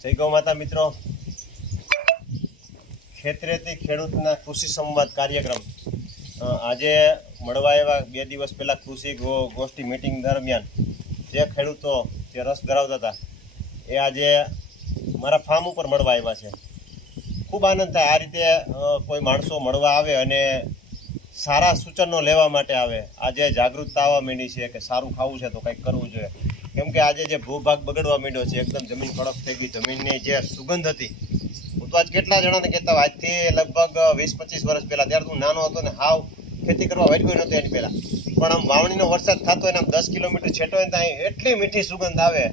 જય ગૌ માતા મિત્રો, ખેતરેથી ખેડૂતના કૃષિ સંવાદ કાર્યક્રમ આજે મળવા આવ્યા 2 દિવસ પહેલા કૃષિ ગોષ્ઠી મીટિંગ દરમિયાન જે ખેડૂતો જે રસ ધરાવતા હતા એ આજે મારા ફાર્મ ઉપર મળવા આવ્યા છે. ખૂબ આનંદ થાય આ રીતે કોઈ માણસો મળવા આવે અને સારા સૂચનો લેવા માટે આવે. આજે જાગૃતતા આવવા માંડી છે કે સારું ખાવું છે તો કંઈક કરવું જોઈએ, કેમ કે આજે જે ભૂભાગ બગડવા માંડ્યો છે, એકદમ જમીન કડક થઈ ગઈ. જમીનની જે સુગંધ હતી, હું તો આજ કેટલા જણાને કહેતા હોય, આજથી લગભગ 20-25 વર્ષ પહેલાં, ત્યારે હું નાનો હતો ને હાવ ખેતી કરવા વાળ્યો નહોતો એની પહેલાં, પણ આમ વાવણીનો વરસાદ થતો હોય ને આમ 10 કિલોમીટર છેટો હોય ત્યાં એટલી મીઠી સુગંધ આવે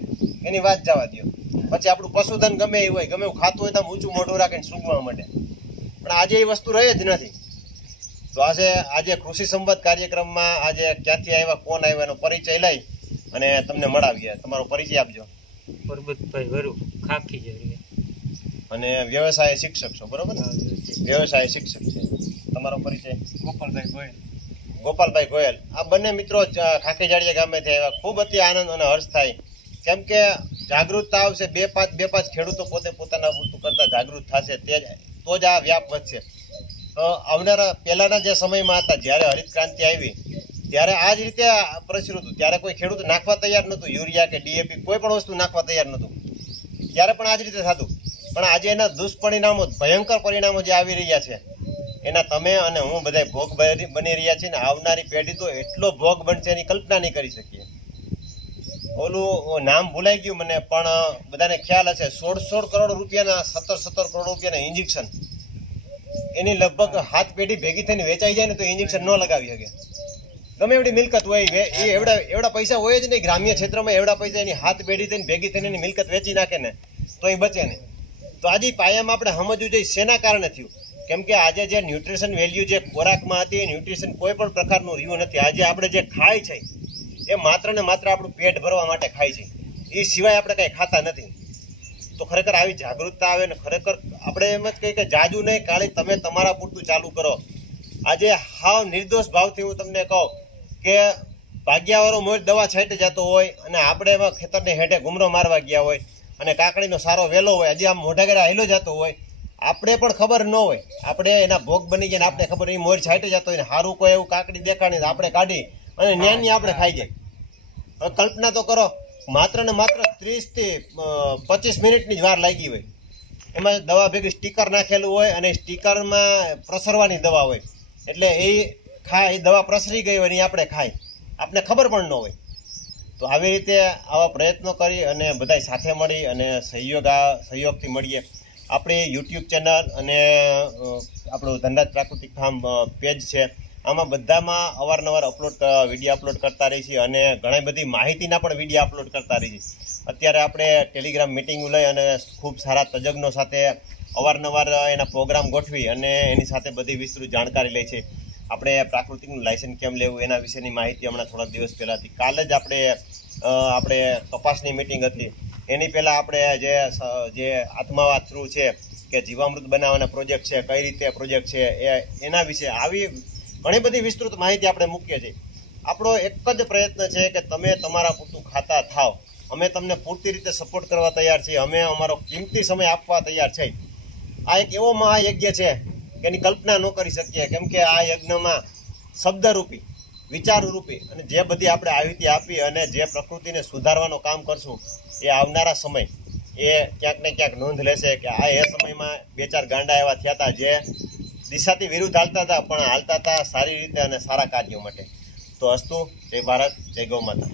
એની વાત જવા દો. પછી આપણું પશુધન ગમે એ હોય, ગમે એવું ખાતું હોય તો આમ ઊંચું મોઢું રાખીને સૂંઘવા માંડે, પણ આજે એ વસ્તુ રહી જ નથી. તો આજે કૃષિ સંવાદ કાર્યક્રમમાં આજે ક્યાંથી આવ્યા, કોણ આવ્યા, એનો પરિચય લઈ અને તમને મળાવીએ. તમારો પરિચય આપજો. પરબતભાઈ વરુ, ખાખી જરી. અને વ્યવસાય શિક્ષક છો, બરોબર ને? વ્યવસાય શિક્ષક છે. તમારો પરિચય? ગોપાલભાઈ ગોયલ. ગોપાલભાઈ ગોયલ. આ બંને મિત્રો ખાખીજાળિયા ગામેથી આવ્યા. ખૂબ અતિ આનંદ અને હર્ષ થાય, કેમ કે જાગૃતતા આવશે. બે પાંચ ખેડૂતો પોતે પોતાના પૂરતું કરતા જાગૃત થશે તો જ આ વ્યાપ વધશે. આવનારા પહેલાના જે સમયમાં હતા, જ્યારે હરિત ક્રાંતિ આવી ત્યારે આ જ રીતે પ્રસર્યું હતું. ત્યારે કોઈ ખેડૂત નાખવા તૈયાર નહોતું, યુરિયા કે ડીએપી કોઈ પણ વસ્તુ નાખવા તૈયાર નહોતું. ત્યારે પણ આ જ રીતે થતું. પણ આજે એના દુષ્પરિણામો, ભયંકર પરિણામો જે આવી રહ્યા છે, એના તમે અને હું બધા ભોગ બની રહ્યા છીએ ને આવનારી પેઢી તો એટલો ભોગ બનશે એની કલ્પના નહીં કરી શકીએ. ઓલું નામ ભૂલાઈ ગયું મને, પણ બધાને ખ્યાલ હશે, 16 કરોડ રૂપિયાના 17 કરોડ રૂપિયાના ઇન્જેક્શન, એની લગભગ 7 પેઢી ભેગી થઈને વેચાઈ જાય ને તો ઇન્જેક્શન ન લગાવી શકે. ગમે એવડી મિલકત હોય, એ એવડા પૈસા હોય જ નહીં ગ્રામ્ય ક્ષેત્રમાં. એવડા પૈસા એની 7 પેઢી થઈને ભેગી થઈને એની મિલકત વેચી નાખે ને તો એ બચે નહીં. તો આજે પાયામાં આપણે સમજવું જોઈએ શેના કારણે થયું, કેમ કે આજે જે ન્યુટ્રિશન વેલ્યુ જે ખોરાકમાં હતી, એ ન્યુટ્રિશન કોઈ પણ પ્રકારનું રહ્યું નથી. આજે આપણે જે ખાય છે એ માત્ર ને માત્ર આપણું પેટ ભરવા માટે ખાય છે, એ સિવાય આપણે કંઈ ખાતા નથી. તો ખરેખર આવી જાગૃતતા આવે ને ખરેખર આપણે એમ જ કહીએ કે જાજુ નહીં, કાળી તમે તમારા પૂરતું ચાલુ કરો. આજે હાવ નિર્દોષ ભાવથી હું તમને કહું કે ભાગ્યાવાળો મોર દવા છાંટી જતો હોય અને આપણે એમાં ખેતરને હેઠે ઘૂમરો મારવા ગયા હોય અને કાકડીનો સારો વેલો હોય, હજી આમ મોઢાગરા હેલો જતો હોય, આપણે પણ ખબર ન હોય, આપણે એના ભોગ બની ગયા ને આપણે ખબર એ મોર છાંટી જતો હોય ને સારું કોઈ એવું કાકડી દેખાડી આપણે કાઢી અને ન્યાની આપણે ખાઈ જાય. હવે કલ્પના તો કરો, માત્ર ને માત્ર 30 થી 25 મિનિટની જ વાર લાગી હોય. એમાં દવા ભેગી સ્ટીકર નાખેલું હોય અને સ્ટીકરમાં પ્રસરવાની દવા હોય, એટલે એ ખાય, એ દવા પ્રસરી ગઈ હોય ને આપણે ખાય, આપણે ખબર પણ ન હોય. તો આવી રીતે આવા પ્રયત્નો કરી અને બધા સાથે મળી અને સહયોગથી મળીએ. આપણી યુટ્યુબ ચેનલ અને આપણું ધનરાજ પ્રાકૃતિક ફાર્મ પેજ છે, આમાં બધામાં અવારનવાર વિડીયો અપલોડ કરતા રહી છીએ અને ઘણી બધી માહિતીના પણ વિડીયો અપલોડ કરતા રહી છીએ. અત્યારે આપણે ટેલિગ્રામ મિટિંગ લઈ અને ખૂબ સારા તજજ્ઞો સાથે અવારનવાર એના પ્રોગ્રામ ગોઠવી અને એની સાથે બધી વિસ્તૃત જાણકારી લે છે. આપણે પ્રાકૃતિકનું લાયસન્સ કેમ લેવું એના વિશેની માહિતી હમણાં થોડા દિવસ પહેલાંથી, કાલે જ આપણે કપાસની મિટિંગ હતી. એની પહેલાં આપણે જે આત્માવા થ્રુ છે કે જીવામૃત બનાવવાના પ્રોજેક્ટ છે, કઈ રીતે પ્રોજેક્ટ છે એના વિશે આવી ઘણી બધી વિસ્તૃત માહિતી આપણે મૂકીએ છીએ. આપણો એક જ પ્રયત્ન છે કે તમે તમારા પૂરતું ખાતા થાવ. અમે તમને પૂરતી રીતે સપોર્ટ કરવા તૈયાર છીએ, અમે અમારો કિંમતી સમય આપવા તૈયાર છે. આ એક એવો મહાયજ્ઞ છે કે એની કલ્પના ન કરી શકીએ, કેમ કે આ યજ્ઞમાં શબ્દરૂપી, વિચારરૂપી અને જે બધી આપણે આહુતિ આપી અને જે પ્રકૃતિને સુધારવાનું કામ કરશું, એ આવનારા સમય એ ક્યાંક ને ક્યાંક નોંધ લેશે કે એ સમયમાં 2-4 ગાંડા એવા થયા હતા જે દિશાથી વિરુદ્ધ હાલતા હતા, પણ હાલતા હતા સારી રીતે અને સારા કાર્યો માટે. તો અસ્તુ. જય ભારત, જય ગૌ માતા.